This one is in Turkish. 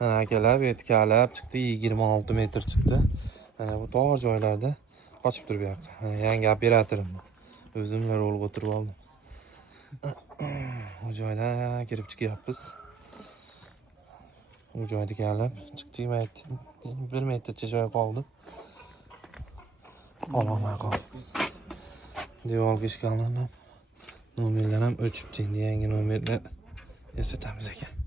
Mana akalar vertikalab chiqdi, 26 metr chiqdi. Mana bu tog' joylarda qochib turib yoqdi. Yangi operatorim. O'zimlar olib o'tirib oldim. Bu joyda kirib chiqyapmiz. Bu joyda kelib chiqdik, 1 metrcha joy qoldi. Ololmay qoldi. Devorga ishqalanib, nomerlar ham o'chibdi. Endi yangi nomerni eslatamiz ekan.